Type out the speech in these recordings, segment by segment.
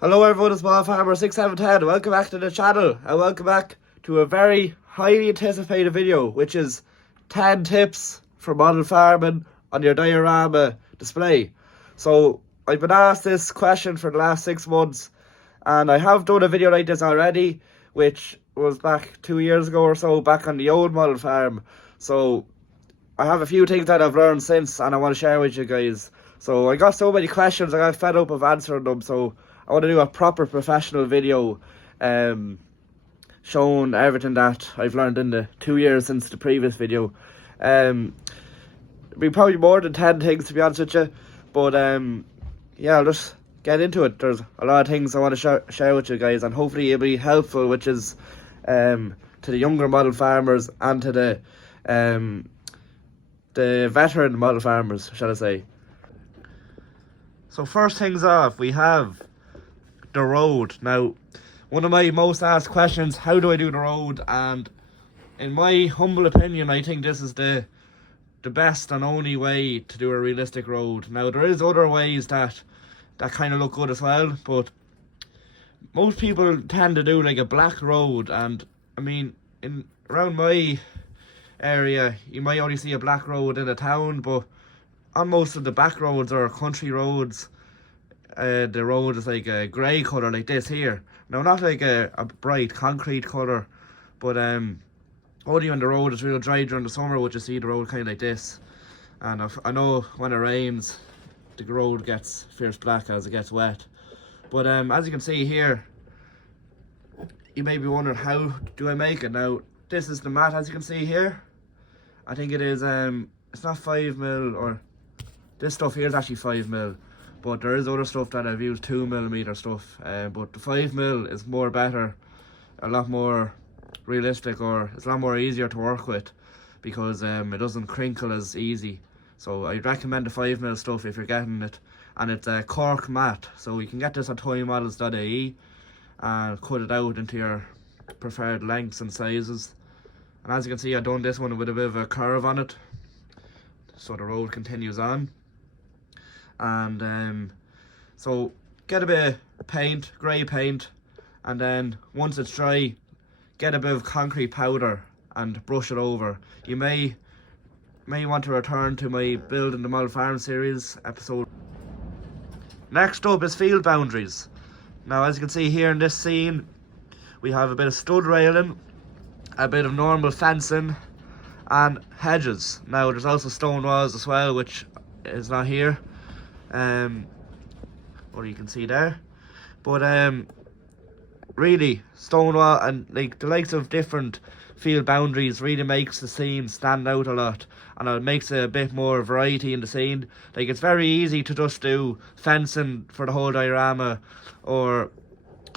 Hello everyone, it's Small Farmer 6710. Welcome back to the channel and welcome back to a very highly anticipated video, which is 10 tips for model farming on your diorama display. So I've been asked this question for the last 6 months and I have done a video like this already, which was back 2 years ago or so, back on the old model farm. So I have a few things that I've learned since and I want to share with you guys. So I got so many questions, I got fed up of answering them, so I want to do a proper professional video showing everything that I've learned in the 2 years since the previous video. It'll be probably more than 10 things, to be honest with you, but yeah, I'll just get into it. There's a lot of things I want to share with you guys, and hopefully it'll be helpful, which is to the younger model farmers and to the veteran model farmers, shall I say. So first things off, we have the road. Now, one of my most asked questions, how do I do the road? And in my humble opinion, I think this is the best and only way to do a realistic road. Now, there is other ways that kind of look good as well, but most people tend to do like a black road. And I mean, around my area, you might only see a black road in a town, but on most of the back roads or country roads, the road is like a grey colour like this here. Now, not like a bright concrete colour, but only when the road is real dry during the summer would you see the road kind of like this. And I know when it rains, the road gets fierce black as it gets wet. But as you can see here, you may be wondering, how do I make it? Now, this is the mat, as you can see here. I think it is, it's not 5mm, or this stuff here is actually 5mm. But there is other stuff that I've used, 2mm stuff. But the 5mm is more better, a lot more realistic, or it's a lot more easier to work with because it doesn't crinkle as easy. So I'd recommend the 5mm stuff if you're getting it. And it's a cork mat, so you can get this on toymodels.ie and cut it out into your preferred lengths and sizes. And as you can see, I've done this one with a bit of a curve on it, so the road continues on. And so get a bit of paint, grey paint, and then once it's dry, get a bit of concrete powder and brush it over. You may want to return to my Building the Model Farm series episode. Next up is field boundaries. Now, as you can see here in this scene, we have a bit of stud railing, a bit of normal fencing, and hedges. Now, there's also stone walls as well, which is not here. What you can see there, but really, stone wall and like the likes of different field boundaries really makes the scene stand out a lot, and it makes a bit more variety in the scene. Like, it's very easy to just do fencing for the whole diorama or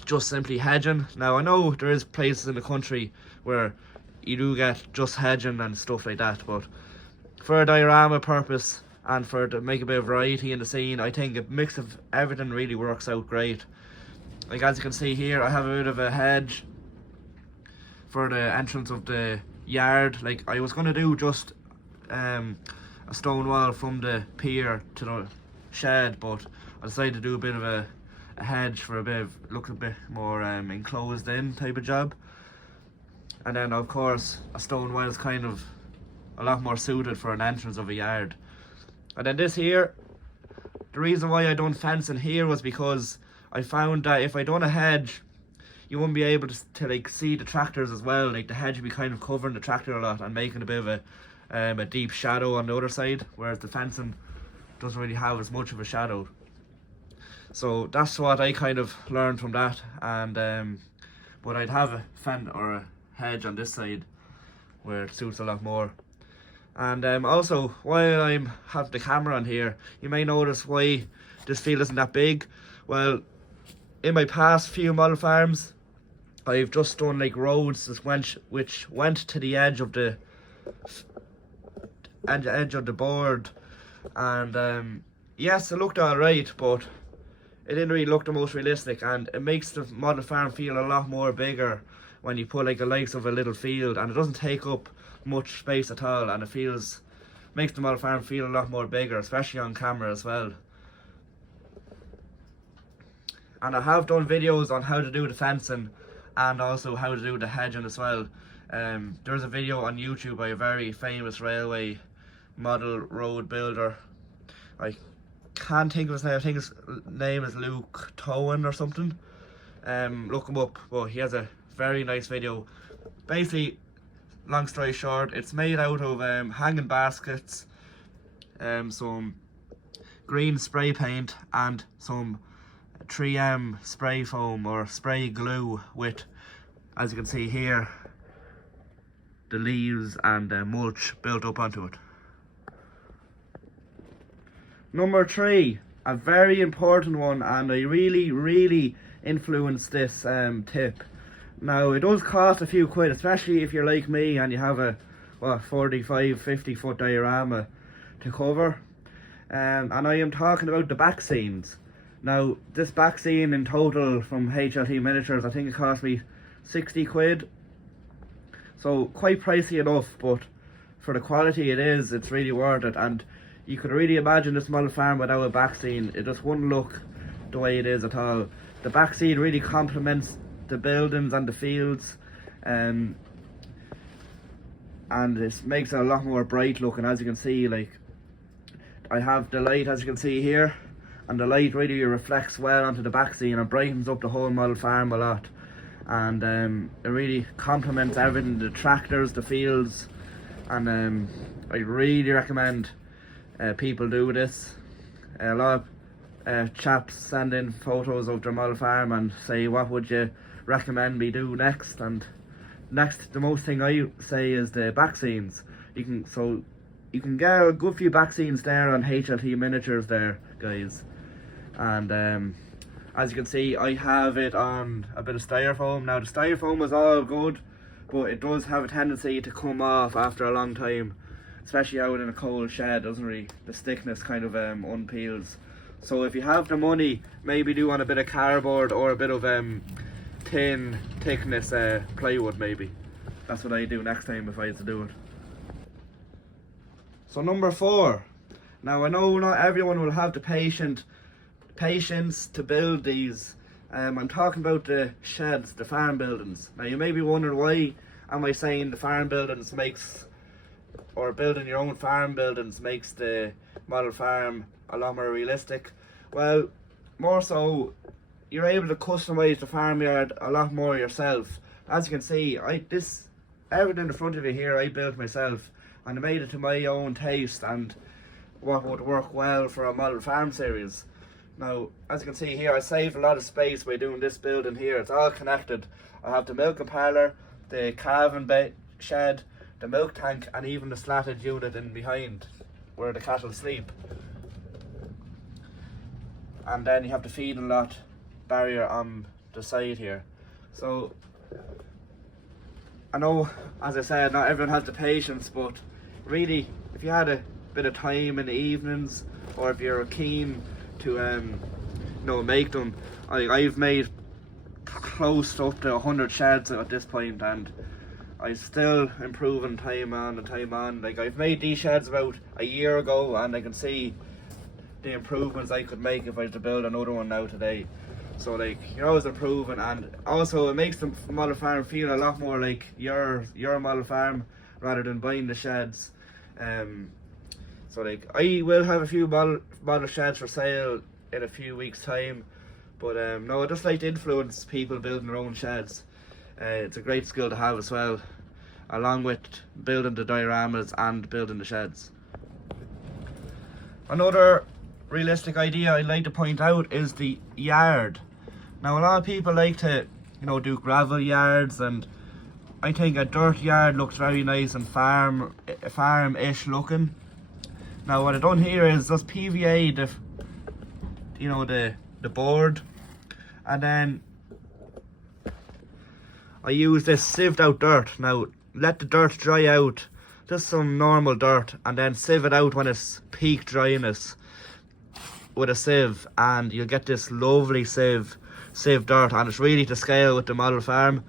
just simply hedging. Now, I know there is places in the country where you do get just hedging and stuff like that, but for a diorama purpose and to make a bit of variety in the scene, I think a mix of everything really works out great. Like, as you can see here, I have a bit of a hedge for the entrance of the yard. Like, I was going to do just a stone wall from the pier to the shed, but I decided to do a bit of a hedge for a bit of, look a bit more enclosed in type of job. And then of course a stone wall is kind of a lot more suited for an entrance of a yard. And then this here, the reason why I done fencing here was because I found that if I done a hedge, you wouldn't be able to like see the tractors as well. Like, the hedge would be kind of covering the tractor a lot and making a bit of a deep shadow on the other side, whereas the fencing doesn't really have as much of a shadow. So that's what I kind of learned from that. And but I'd have a hedge on this side where it suits a lot more. And also, while I'm have the camera on here, you may notice why this field isn't that big. Well, in my past few model farms, I've just done like roads which went to the edge of the board, and yes, it looked alright, but it didn't really look the most realistic, and it makes the model farm feel a lot more bigger when you put like the likes of a little field, and it doesn't take up much space at all, and it makes the model farm feel a lot more bigger, especially on camera as well. And I have done videos on how to do the fencing and also how to do the hedging as well. There's a video on YouTube by a very famous railway model road builder. I can't think of his name. I think his name is Luke Towan or something. Look him up, but he has a very nice video. Basically, long story short, it's made out of hanging baskets, some green spray paint and some 3M spray foam or spray glue with, as you can see here, the leaves and mulch built up onto it. Number 3, a very important one, and I really influenced this tip. Now, it does cost a few quid, especially if you're like me and you have a 45-50 foot diorama to cover. And I am talking about the back scenes. Now, this back scene in total from HLT Miniatures, I think it cost me 60 quid. So quite pricey enough, but for the quality it is, it's really worth it. And you could really imagine this model farm without a back scene. It just wouldn't look the way it is at all. The back scene really complements the buildings and the fields, and this makes it a lot more bright looking. As you can see, like, I have the light, as you can see here, and the light really reflects well onto the back scene and brightens up the whole model farm a lot. And it really complements everything, the tractors, the fields, and I really recommend people do this. A lot of chaps send in photos of their model farm and say, what would you recommend me do next? And next, the most thing I say is the back scenes. You can get a good few back scenes there on HLT Miniatures there, guys. And as you can see, I have it on a bit of styrofoam. Now, the styrofoam is all good, but it does have a tendency to come off after a long time, especially out in a cold shed, doesn't really? The thickness kind of unpeels. So if you have the money, maybe do on a bit of cardboard or a bit of thin thickness plywood maybe. That's what I do next time if I had to do it. So number 4. Now, I know not everyone will have the patience to build these. I'm talking about the sheds, the farm buildings. Now, you may be wondering, why am I saying the farm buildings or building your own farm buildings makes the model farm a lot more realistic? Well, more so, you're able to customize the farmyard a lot more yourself. As you can see, everything in the front of you here I built myself, and I made it to my own taste and what would work well for a model farm series. Now, as you can see here, I saved a lot of space by doing this building here. It's all connected. I have the milking parlour, the calving shed, the milk tank, and even the slatted unit in behind where the cattle sleep. And then you have the feeding lot barrier on the side here. So I know, as I said, not everyone has the patience, but really, if you had a bit of time in the evenings, or if you're keen to make them, I've made close up to 100 sheds at this point, and I'm still improving time on and time on. Like, I've made these sheds about a year ago, and I can see the improvements I could make if I was to build another one now today. So, like, you're always improving, and also it makes the model farm feel a lot more like your model farm rather than buying the sheds. So, like, I will have a few model sheds for sale in a few weeks' time, but no, I just like to influence people building their own sheds. It's a great skill to have as well, along with building the dioramas and building the sheds. Another realistic idea I'd like to point out is the yard. Now, a lot of people like to, do gravel yards, and I think a dirt yard looks very nice and farm-ish looking. Now, what I've done here is just PVA the board, and then I use this sieved out dirt. Now, let the dirt dry out, just some normal dirt, and then sieve it out when it's peak dryness with a sieve, and you'll get this lovely sieve dirt, and it's really to scale with the model farm.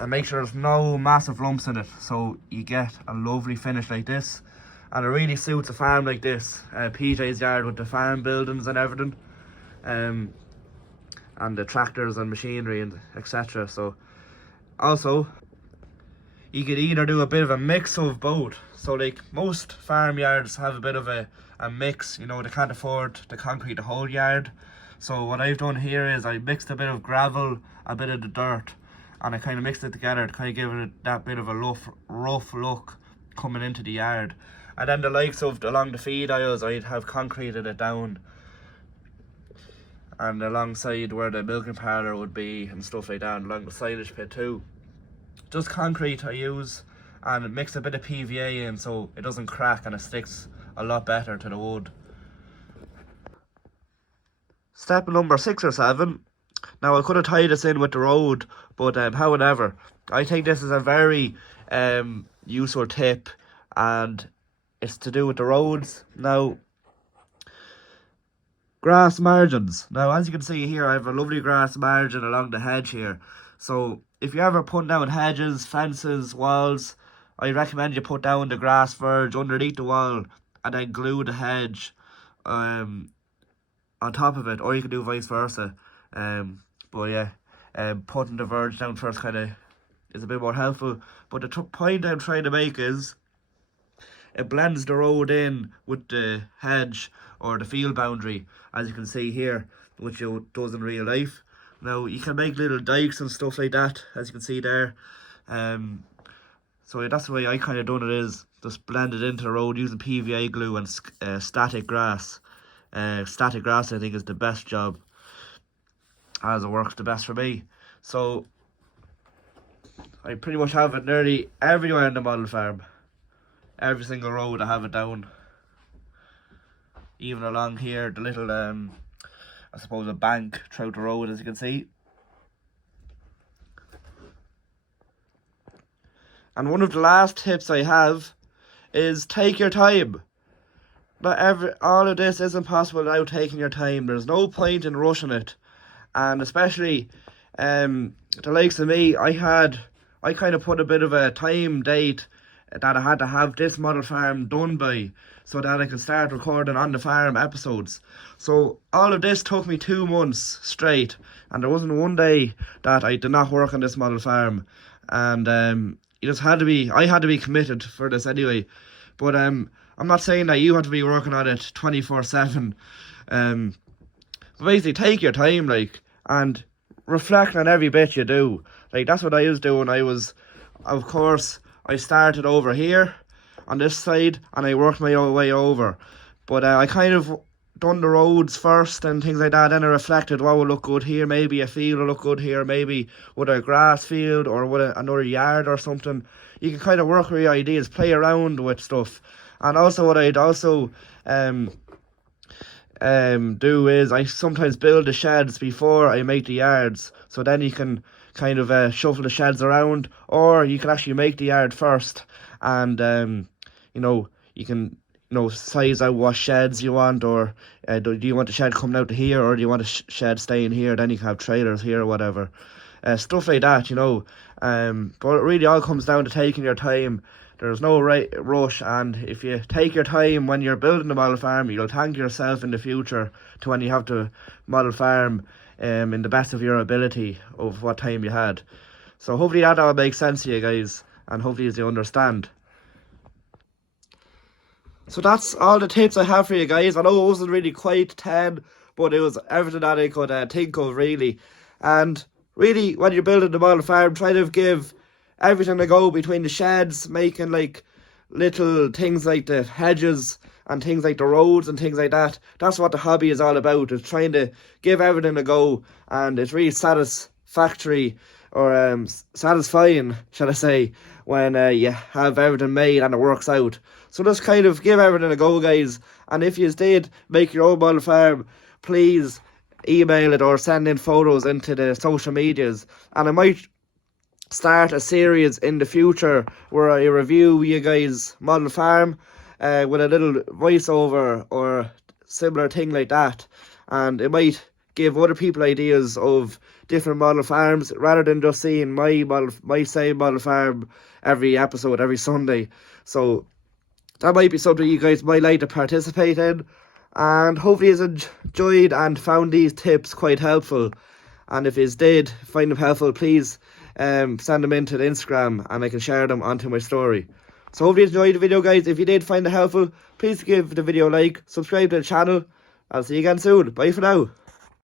And make sure there's no massive lumps in it, so you get a lovely finish like this. And it really suits a farm like this, PJ's yard with the farm buildings and everything. and the tractors and machinery and etc. So also you could either do a bit of a mix of both. So like most farmyards have a bit of a mix, you know, they can't afford to concrete the whole yard. So what I've done here is I mixed a bit of gravel, a bit of the dirt, and I kind of mixed it together to kind of give it that bit of a rough look coming into the yard. And then the likes of along the feed aisles, I'd have concreted it down, and alongside where the milking parlour would be and stuff like that, and along the silage pit too. Just concrete I use, and mix a bit of PVA in so it doesn't crack and it sticks a lot better to the wood. Step number 6 or 7. Now I could have tied this in with the road, but however, I think this is a very useful tip, and it's to do with the roads. Now, grass margins. Now as you can see here, I have a lovely grass margin along the hedge here. So if you're ever putting down hedges, fences, walls, I recommend you put down the grass verge underneath the wall and then glue the hedge on top of it, or you can do vice versa. But yeah, putting the verge down first kind of is a bit more helpful. But the point I'm trying to make is it blends the road in with the hedge or the field boundary, as you can see here, which it does in real life. Now you can make little dikes and stuff like that, as you can see there. So that's the way I kind of done it, is just blend it into the road using PVA glue and static grass. Static grass I think is the best job, as it works the best for me. So I pretty much have it nearly everywhere in the model farm. Every single road I have it down. Even along here, the little I suppose a bank throughout the road, as you can see. And one of the last tips I have is take your time. All of this isn't possible without taking your time. There's no point in rushing it. And especially the likes of me, I kind of put a bit of a time date that I had to have this model farm done by, so that I could start recording on the farm episodes. So all of this took me 2 months straight, and there wasn't one day that I did not work on this model farm. And you just had to be, I had to be committed for this anyway. But I'm not saying that you have to be working on it 24/7. But basically take your time, like, and reflect on every bit you do. Like, that's what I was doing. Of course, I started over here on this side and I worked my own way over. But I kind of done the roads first and things like that. Then I reflected what would look good here. Maybe a field will look good here. Maybe with a grass field or with another yard or something. You can kind of work with your ideas, play around with stuff. And also what I'd also do is I sometimes build the sheds before I make the yards. So then you can kind of shuffle the sheds around, or you can actually make the yard first, and you know, you can, you know, size out what sheds you want, or do you want the shed coming out to here, or do you want a shed staying here? Then you can have trailers here or whatever, stuff like that, you know. But it really all comes down to taking your time. There's no rush, and if you take your time when you're building the model farm, you'll thank yourself in the future to when you have to model farm in the best of your ability of what time you had. So hopefully that all makes sense to you guys, and hopefully you understand. So that's all the tips I have for you guys. I know it wasn't really quite 10, but it was everything that I could think of, really. And really, when you're building the model farm, try to give everything a go between the sheds, making like little things like the hedges and things like the roads and things like that. That's what the hobby is all about, is trying to give everything a go, and it's really satisfactory, or satisfying, shall I say, when you have everything made and it works out. So just kind of give everything a go, guys. And if you did make your own model farm, please email it or send in photos into the social medias, and I might start a series in the future where I review you guys' model farm with a little voiceover or similar thing like that, and it might give other people ideas of different model farms rather than just seeing my same model farm every episode every Sunday. So that might be something you guys might like to participate in, and hopefully you enjoyed and found these tips quite helpful. And if you did find them helpful, please send them into the Instagram and I can share them onto my story. So hopefully you enjoyed the video, guys. If you did find it helpful, please give the video a like, subscribe to the channel. I'll see you again soon. Bye for now.